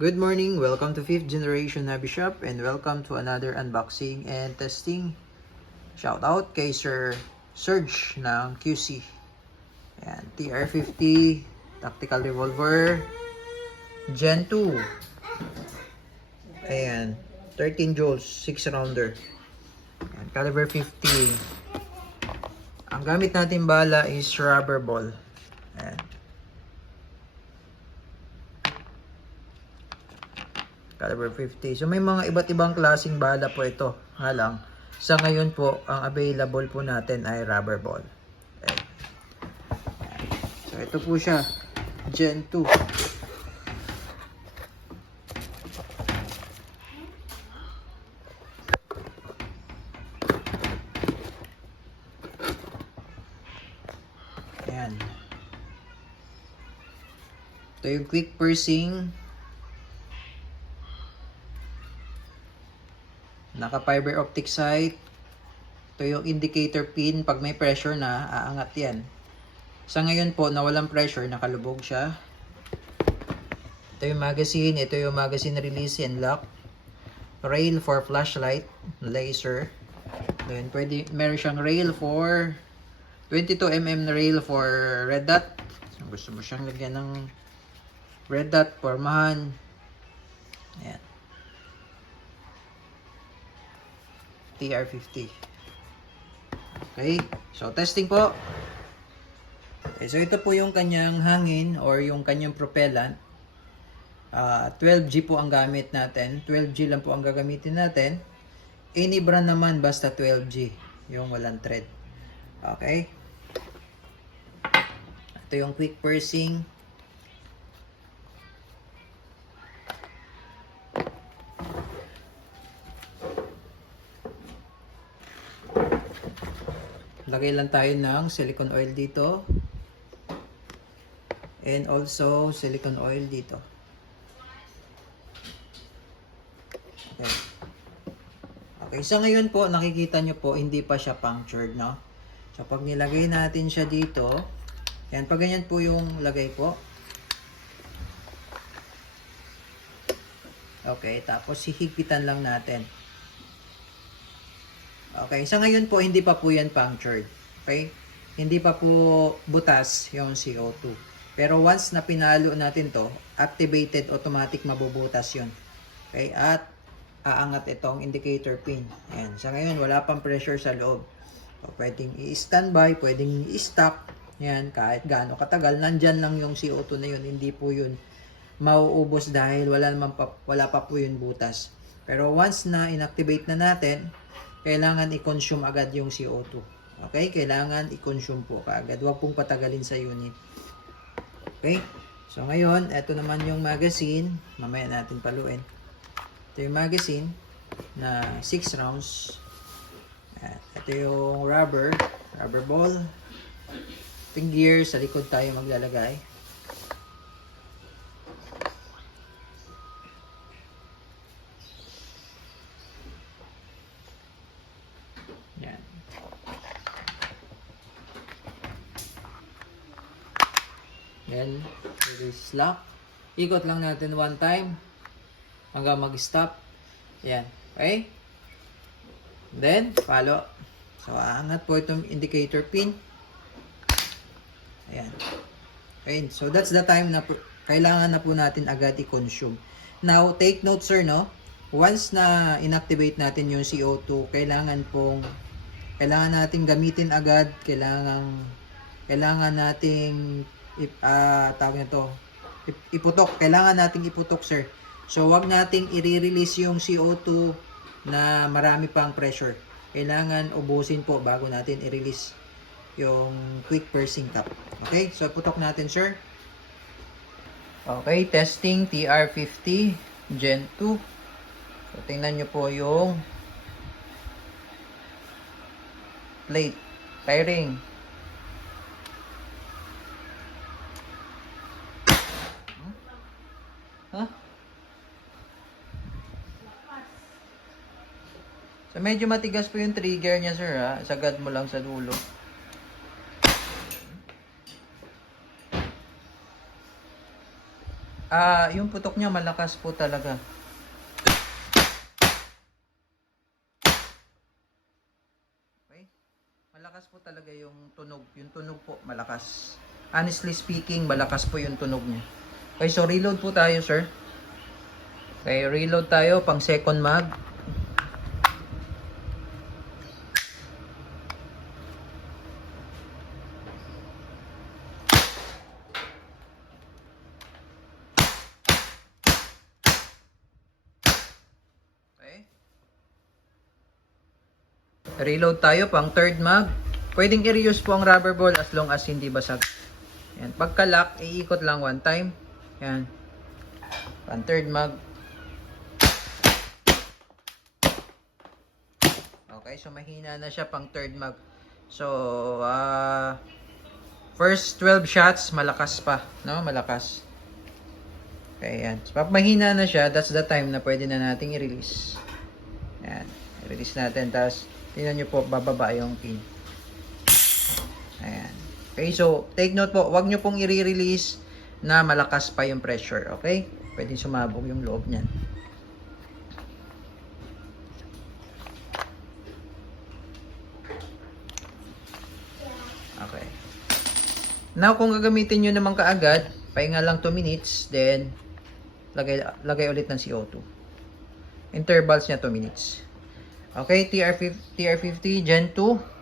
Good morning, welcome to 5th Generation Hobby Shop and welcome to another unboxing and testing. Shout out kay Sir Serge ng QC. Ayan, TR50 Tactical Revolver Gen 2. Ayan, 13 joules, 6 rounder. Ayan, caliber 50. Ang gamit natin bala is rubber ball. Ayan. Caliber 50. So may mga iba't ibang klaseng bala po ito. Nga lang, sa ngayon po, ang available po natin ay rubber ball. Ayan. So ito po siya, Gen 2. Ayan. Ito yung quick pursing. Naka fiber optic sight. Ito yung indicator pin. Pag may pressure na, aangat yan. Sa ngayon po, na walang pressure, nakalubog siya. Ito yung magazine. Ito yung magazine release and lock. Rail for flashlight. Laser. Then, meron siyang rail for 22mm na rail for red dot. So, gusto mo siyang lagyan ng red dot, formahan. Ayan. TR50. Okay, so testing po. Okay, so ito po yung kanyang hangin or yung kanyang propellant. 12G po ang gamit natin. 12G lang po ang gagamitin natin. Any brand naman basta 12G, yung walang thread. Okay. Ito yung quick pursing. Lagay lang tayo ng silicone oil dito. And also silicone oil dito. Okay. Okay, so ngayon po nakikita nyo po hindi pa siya punctured, no? So pag nilagay natin siya dito, yan, pag ganyan po yung lagay po. Okay, tapos hihigpitan lang natin. Okay, sa ngayon po hindi pa po yan punctured. Okay? Hindi pa po butas yung CO2. Pero once na pinalo natin to, activated, automatic mabubutas yun. Okay? At aangat itong indicator pin. Ayan. Sa ngayon wala pang pressure sa loob. So, pwedeng i-standby, pwedeng i-stop. Yan, kahit gaano katagal, nandyan lang yung CO2 na yun. Hindi po yun mauubos dahil wala pa po yun butas. Pero once na inactivate na natin, kailangan i-consume agad yung CO2. Okay? Kailangan i-consume po kaagad. Huwag pong patagalin sa unit. Okay? So, ngayon, ito naman yung magazine. Mamaya natin paluin. Ito yung magazine na 6 rounds. Ito yung rubber ball. Ito yung gear. Sa likod tayo maglalagay. Yan. Then, release lock. Ikot lang natin one time hanggang mag-stop. Yan. Okay? Then, follow. So, aangat po itong indicator pin. Ayan. Okay. So, that's the time na kailangan na po natin agad i-consume. Now, take note, sir, no? Once na inactivate natin yung CO2, kailangan nating gamitin agad, kailangan nating tawag nito, iputok. Kailangan nating iputok, sir. So, wag nating i-release yung CO2 na marami pang pressure. Kailangan ubusin po bago natin i-release yung quick pursing cap. Okay? So, putok natin, sir. Okay, testing TR50 Gen 2. So, tingnan nyo po yung plate, tie-ring. Huh? So, medyo matigas po yung trigger niya, sir, ha? Sagad mo lang sa dulo. Yung putok niya malakas po talaga. Okay? Malakas po talaga yung tunog. Yung tunog po malakas. Honestly speaking, malakas po yung tunog niya. Okay, so reload po tayo, sir. Okay, reload tayo pang second mag. Okay. Reload tayo pang third mag. Pwedeng i-reuse po ang rubber ball as long as hindi basag. Yan. Pagka-lock, iikot lang one time. Yan. Pang third mag. Okay, so mahina na siya pang third mag. So, first 12 shots, malakas pa. No? Malakas. Okay, yan. So, pag mahina na siya, that's the time na pwede na nating i-release. Yan. I-release natin. Tapos, tingnan nyo po, bababa yung pin. Ayan. Okay, so, take note po, wag nyo pong i-release na malakas pa yung pressure. Okay? Pwede sumabog yung loob niyan. Okay. Now, kung gagamitin nyo naman kaagad, pahinga lang 2 minutes, then, lagay ulit ng CO2. Intervals niya 2 minutes. Okay, TR50 Gen 2.